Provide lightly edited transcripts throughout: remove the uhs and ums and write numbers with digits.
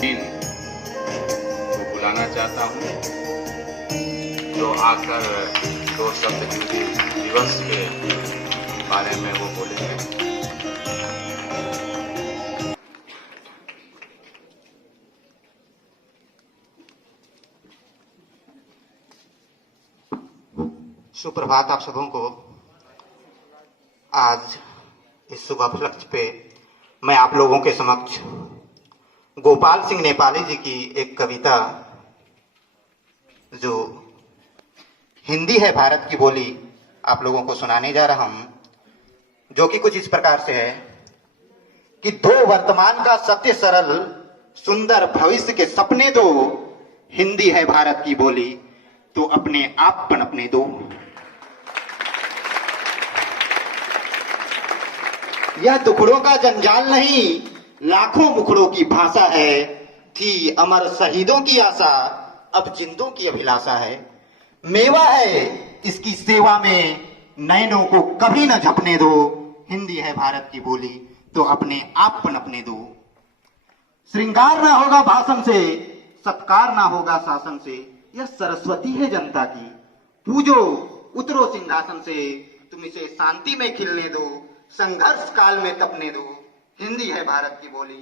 दिन को बुलाना चाहता हूँ, जो आकर दो शब्द हिंदी दिवस के बारे में वो बोलेंगे। सुप्रभात आप सबों को। आज इस शुभ उपलक्ष्य पे मैं आप लोगों के समक्ष गोपाल सिंह नेपाली जी की एक कविता, जो हिंदी है भारत की बोली, आप लोगों को सुनाने जा रहा हूं, जो कि कुछ इस प्रकार से है कि दो वर्तमान का सत्य सरल सुंदर भविष्य के सपने दो, हिंदी है भारत की बोली तो अपने आप पनपने दो। यह टुकड़ों का जंजाल नहीं, लाखों मुखड़ों की भाषा है। थी अमर शहीदों की आशा, अब जिंदों की अभिलाषा है। मेवा है इसकी सेवा में, नैनों को कभी न झपने दो। हिंदी है भारत की बोली तो अपने आप पनपने दो। श्रृंगार ना होगा भाषण से, सत्कार ना होगा शासन से। यह सरस्वती है जनता की, पूजो उतरो सिंहासन से। तुम इसे शांति में खिलने दो, संघर्ष काल में तपने दो। हिंदी है भारत की बोली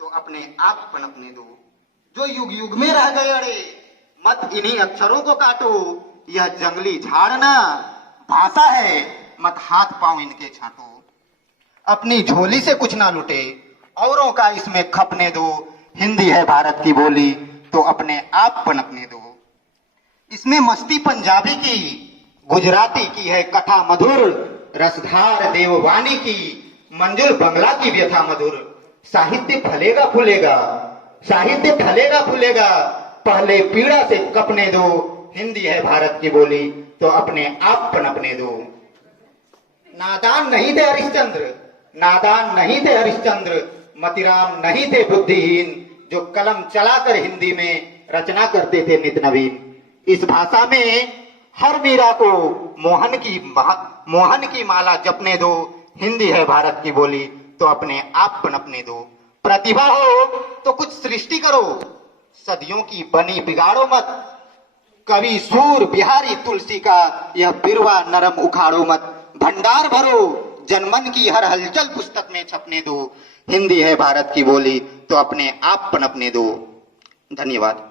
तो अपने आप पनपने दो। जो युग युग में रह गए अड़े, मत इन्हीं अक्षरों को काटो। यह जंगली झाड़ ना भाषा है, मत हाथ पांव इनके छाटो। अपनी झोली से कुछ ना लुटे, औरों का इसमें खपने दो। हिंदी है भारत की बोली तो अपने आप पनपने दो। इसमें मस्ती पंजाबी की, गुजराती की है कथा मधुर। रसधार देववाणी की, मंजुल बंगला की व्यथा मधुर। साहित्य फलेगा फूलेगा, साहित्य फलेगा फूलेगा। पहले पीड़ा से कपने दो। हिंदी है भारत की बोली तो अपने आप पनपने दो। नादान नहीं थे हरिश्चंद्र, नादान नहीं थे हरिश्चंद्र। मतिराम नहीं थे बुद्धिहीन, जो कलम चलाकर हिंदी में रचना करते थे नित नवीन। इस भाषा में हर मीरा को मोहन की माला जपने दो। हिंदी है भारत की बोली तो अपने आप पनपने दो। प्रतिभा हो तो कुछ सृष्टि करो, सदियों की बनी बिगाड़ो मत। कवि सूर बिहारी तुलसी का यह बिरवा नरम उखाड़ो मत। भंडार भरो जनमन की हर हलचल पुस्तक में छपने दो। हिंदी है भारत की बोली तो अपने आप पनपने दो। धन्यवाद।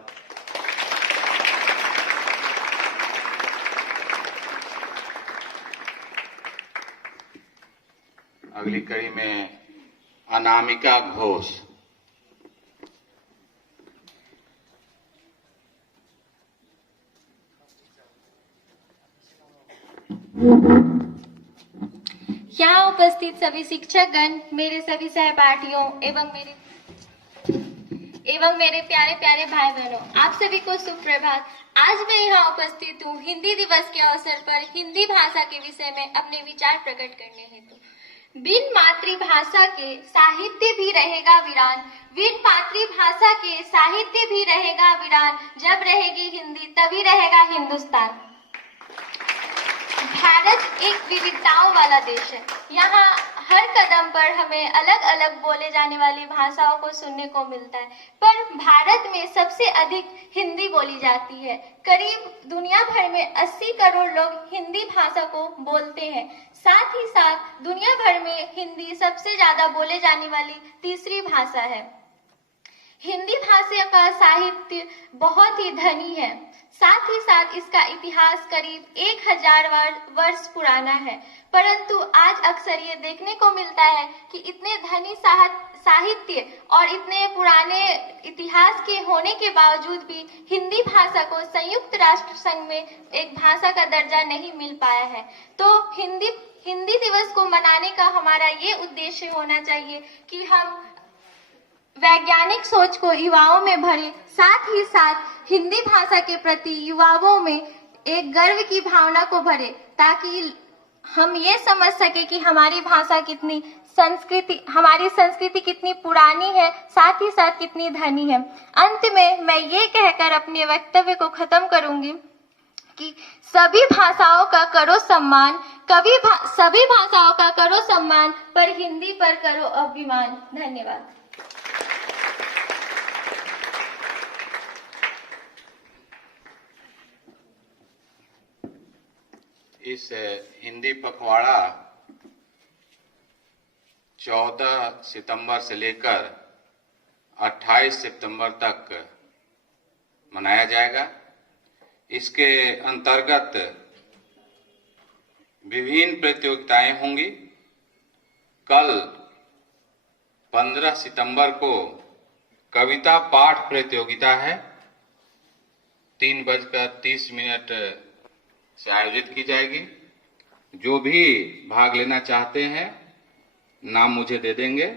अगली कड़ी में अनामिका घोष। यहाँ उपस्थित सभी शिक्षकगण, मेरे सभी सहपाठियों एवं मेरे प्यारे प्यारे भाई बहनों, आप सभी को सुप्रभात। आज मैं यहाँ उपस्थित हूँ हिंदी दिवस के अवसर पर हिंदी भाषा के विषय में अपने विचार प्रकट करने हेतु। बिन मातृभाषा के साहित्य भी रहेगा वीरान, बिन मातृभाषा के साहित्य भी रहेगा वीरान। जब रहेगी हिंदी तभी रहेगा हिंदुस्तान। भारत एक विविधताओं वाला देश है। यहाँ हर कदम पर हमें अलग अलग बोले जाने वाली भाषाओं को सुनने को मिलता है, पर भारत में सबसे अधिक हिंदी बोली जाती है। करीब दुनिया भर में 80 करोड़ लोग हिंदी भाषा को बोलते हैं। साथ ही साथ दुनिया भर में हिंदी सबसे ज्यादा बोले जाने वाली तीसरी भाषा है। हिंदी भाषा का साहित्य बहुत ही धनी है। साथ ही साथ इसका इतिहास करीब 1000 वर्ष पुराना है, परंतु आज अक्सर ये देखने को मिलता है कि इतने धनी साहित्य और इतने पुराने इतिहास के होने के बावजूद भी हिंदी भाषा को संयुक्त राष्ट्र संघ में एक भाषा का दर्जा नहीं मिल पाया है। तो हिंदी दिवस को मनाने का हमारा ये उद्देश्य होना चाहिए कि हम वैज्ञानिक सोच को युवाओं में भरे, साथ ही साथ हिंदी भाषा के प्रति युवाओं में एक गर्व की भावना को भरे, ताकि हम ये समझ सके कि हमारी भाषा कितनी हमारी संस्कृति कितनी पुरानी है, साथ ही साथ कितनी धनी है। अंत में मैं ये कहकर अपने वक्तव्य को खत्म करूंगी कि सभी भाषाओं का करो सम्मान, सभी भाषाओं का करो सम्मान, पर हिंदी पर करो अभिमान। धन्यवाद। इस हिंदी पखवाड़ा 14 सितंबर से लेकर 28 सितंबर तक मनाया जाएगा। इसके अंतर्गत विभिन्न प्रतियोगिताएं होंगी। कल 15 सितंबर को कविता पाठ प्रतियोगिता है, 3:30 से आयोजित की जाएगी। जो भी भाग लेना चाहते हैं नाम मुझे दे देंगे।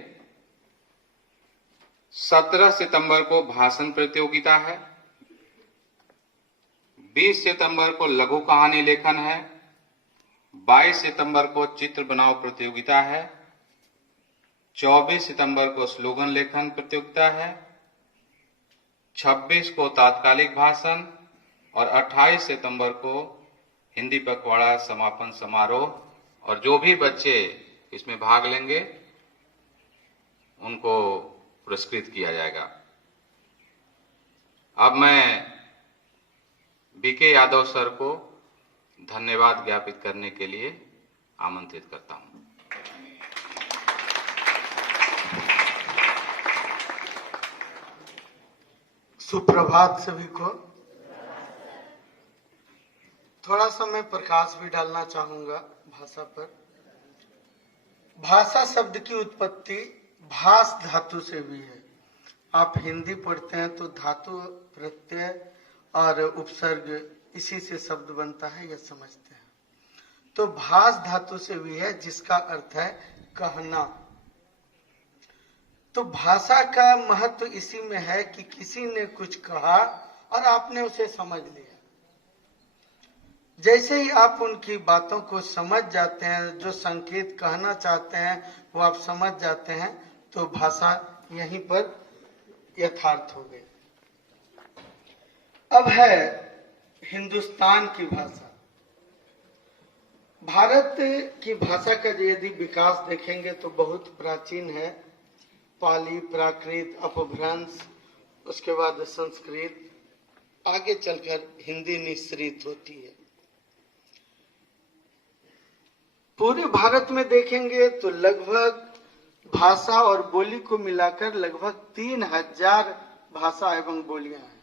17 सितंबर को भाषण प्रतियोगिता है। 20 सितंबर को लघु कहानी लेखन है। 22 सितंबर को चित्र बनाओ प्रतियोगिता है। 24 सितंबर को स्लोगन लेखन प्रतियोगिता है। 26 को तात्कालिक भाषण और 28 सितंबर को हिंदी पखवाड़ा समापन समारोह। और जो भी बच्चे इसमें भाग लेंगे उनको पुरस्कृत किया जाएगा। अब मैं बीके यादव सर को धन्यवाद ज्ञापित करने के लिए आमंत्रित करता हूं। सुप्रभात सभी को। थोड़ा सा मैं प्रकाश भी डालना चाहूंगा भाषा पर। भाषा शब्द की उत्पत्ति भास धातु से भी है। आप हिंदी पढ़ते हैं तो धातु, प्रत्यय और उपसर्ग इसी से शब्द बनता है, यह समझते हैं। तो भास धातु से भी है जिसका अर्थ है कहना। तो भाषा का महत्व इसी में है कि किसी ने कुछ कहा और आपने उसे समझ लिया। जैसे ही आप उनकी बातों को समझ जाते हैं, जो संकेत कहना चाहते हैं वो आप समझ जाते हैं, तो भाषा यहीं पर यथार्थ हो गई। अब है हिंदुस्तान की भाषा। भारत की भाषा का यदि विकास देखेंगे तो बहुत प्राचीन है। पाली, प्राकृत, अपभ्रंश, उसके बाद संस्कृत, आगे चलकर हिंदी निश्रित होती है। पूरे भारत में देखेंगे तो लगभग भाषा और बोली को मिलाकर लगभग 3000 भाषा एवं बोलियां हैं।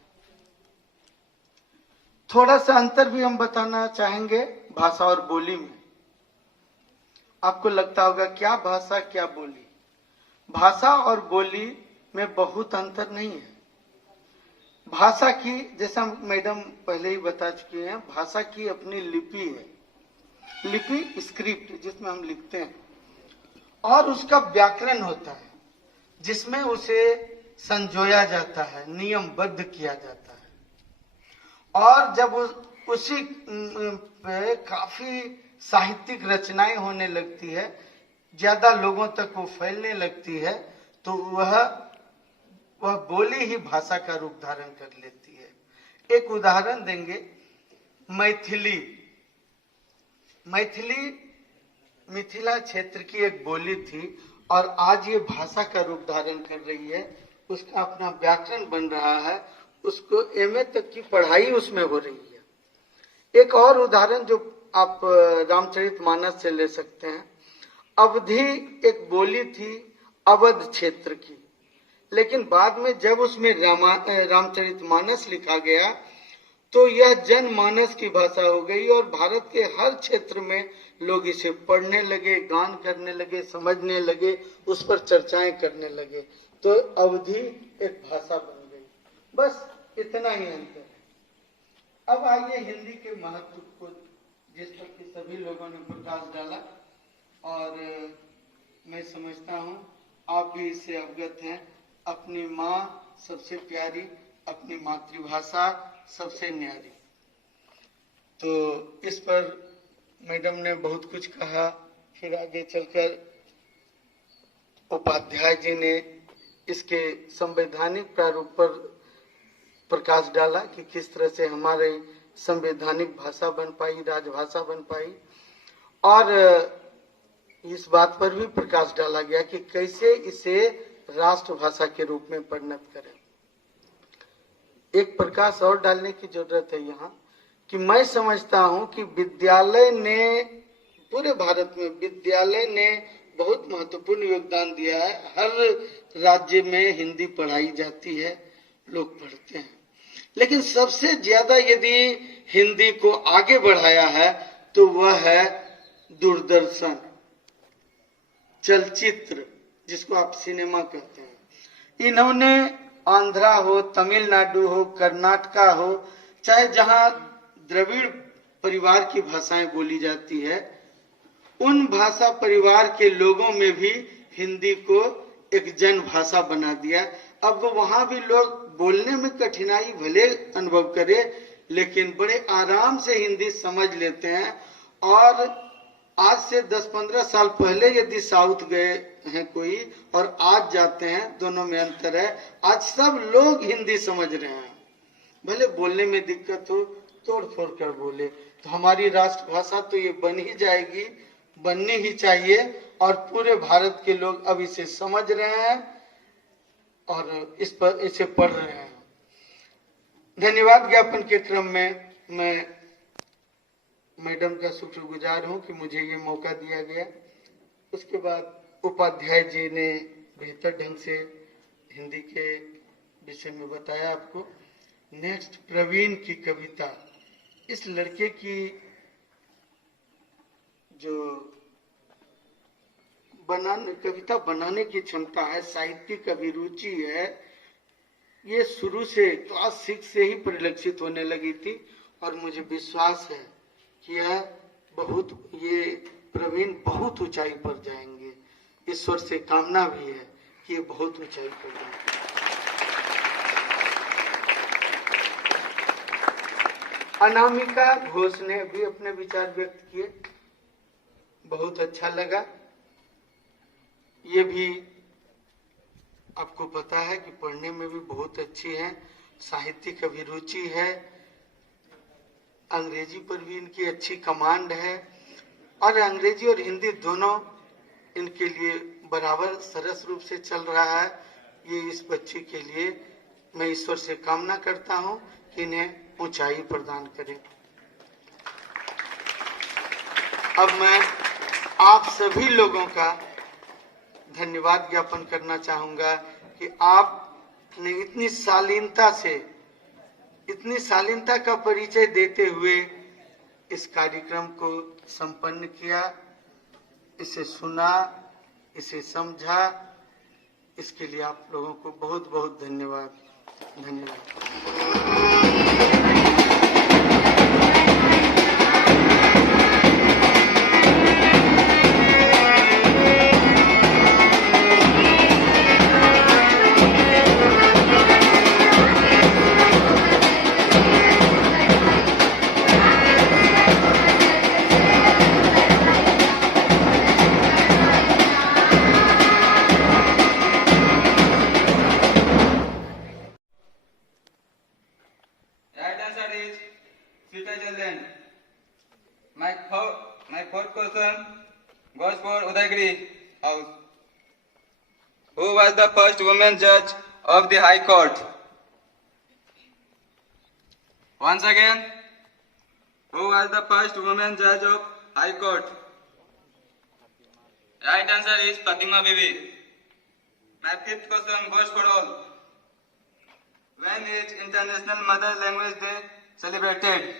थोड़ा सा अंतर भी हम बताना चाहेंगे भाषा और बोली में। आपको लगता होगा क्या भाषा क्या बोली। भाषा और बोली में बहुत अंतर नहीं है। भाषा की, जैसा मैडम पहले ही बता चुकी हैं, भाषा की अपनी लिपि है। लिपि स्क्रिप्ट जिसमें हम लिखते हैं, और उसका व्याकरण होता है जिसमें उसे संजोया जाता है, नियमबद्ध किया जाता है। और जब उसी पे काफी साहित्यिक रचनाएं होने लगती है, ज्यादा लोगों तक वो फैलने लगती है, तो वह बोली ही भाषा का रूप धारण कर लेती है। एक उदाहरण देंगे, मैथिली। मिथिला क्षेत्र की एक बोली थी और आज ये भाषा का रूप धारण कर रही है। उसका अपना व्याकरण बन रहा है, उसको एमए तक की पढ़ाई उसमें हो रही है। एक और उदाहरण जो आप रामचरितमानस से ले सकते हैं। अवधि एक बोली थी अवध क्षेत्र की, लेकिन बाद में जब उसमें रामचरितमानस लिखा गया तो यह जनमानस की भाषा हो गई और भारत के हर क्षेत्र में लोग इसे पढ़ने लगे, गान करने लगे, समझने लगे, उस पर चर्चाएं करने लगे। तो अवधि एक भाषा बन गई। बस इतना ही अंतर है। अब आइए हिंदी के महत्व को, जिस पर कि सभी लोगों ने प्रकाश डाला और मैं समझता हूँ आप भी इससे अवगत हैं। अपनी माँ सबसे प्यारी, अपनी मातृभाषा सबसे न्यारी। तो इस पर मैडम ने बहुत कुछ कहा। फिर आगे चलकर उपाध्याय जी ने इसके संवैधानिक प्रारूप पर प्रकाश डाला कि किस तरह से हमारे संवैधानिक भाषा बन पाई, राजभाषा बन पाई। और इस बात पर भी प्रकाश डाला गया कि कैसे इसे राष्ट्रभाषा के रूप में परिणत करें। एक प्रकाश और डालने की जरूरत है यहाँ कि मैं समझता हूं कि विद्यालय ने, पूरे भारत में विद्यालय ने बहुत महत्वपूर्ण योगदान दिया है। हर राज्य में हिंदी पढ़ाई जाती है, लोग पढ़ते हैं, लेकिन सबसे ज्यादा यदि हिंदी को आगे बढ़ाया है तो वह है दूरदर्शन, चलचित्र, जिसको आप सिनेमा कहते हैं। इन्होंने आंध्रा हो, तमिलनाडु हो, कर्नाटका हो, चाहे जहां द्रविड़ परिवार की भाषाएं बोली जाती है, उन भाषा परिवार के लोगों में भी हिंदी को एक जन भाषा बना दिया। अब वहां भी लोग बोलने में कठिनाई भले अनुभव करे, लेकिन बड़े आराम से हिंदी समझ लेते हैं। और आज से 10-15 साल पहले यदि साउथ गए हैं कोई और आज जाते हैं, दोनों में अंतर है। आज सब लोग हिंदी समझ रहे हैं, भले बोलने में दिक्कत हो, तोड़ फोड़ कर बोले। तो हमारी राष्ट्रभाषा तो ये बन ही जाएगी, बननी ही चाहिए, और पूरे भारत के लोग अब इसे समझ रहे हैं और इस पर इसे पढ़ रहे हैं। धन्यवाद ज्ञापन के क्रम में मैं मैडम का शुक्रगुजार हूं कि मुझे ये मौका दिया गया। उसके बाद उपाध्याय जी ने बेहतर ढंग से हिंदी के विषय में बताया आपको। नेक्स्ट, प्रवीण की कविता। इस लड़के की जो कविता बनाने की क्षमता है, साहित्यिक अभिरुचि है, ये शुरू से क्लास 6 से ही परिलक्षित होने लगी थी। और मुझे विश्वास है कि ये प्रवीण बहुत ऊंचाई पर जाएंगे। ईश्वर से कामना भी है कि ये बहुत ऊंचाई पर जाएंगे। अनामिका घोष ने भी अपने विचार व्यक्त किए, बहुत अच्छा लगा। ये भी आपको पता है कि पढ़ने में भी बहुत अच्छी है, साहित्यिक अभिरुचि है, अंग्रेजी पर भी इनकी अच्छी कमांड है, और अंग्रेजी और हिंदी दोनों इनके लिए बराबर सरस रूप से चल रहा है। ये इस बच्चे के लिए मैं ईश्वर से कामना करता हूं कि इन्हें ऊंचाई प्रदान करे। अब मैं आप सभी लोगों का धन्यवाद ज्ञापन करना चाहूंगा कि आपने इतनी शालीनता का परिचय देते हुए इस कार्यक्रम को संपन्न किया, इसे सुना, इसे समझा। इसके लिए आप लोगों को बहुत बहुत धन्यवाद। My fourth question goes for Udaygiri House. Who was the first woman judge of the High Court? Once again, who was the first woman judge of High Court? Right answer is Fatima Bibi. My fifth question goes for all. When is International Mother Language Day celebrated?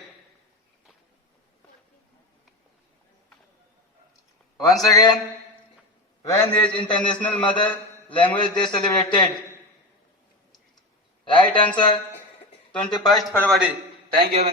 Once again, when is International Mother Language Day celebrated? Right answer, 21st February. Thank you.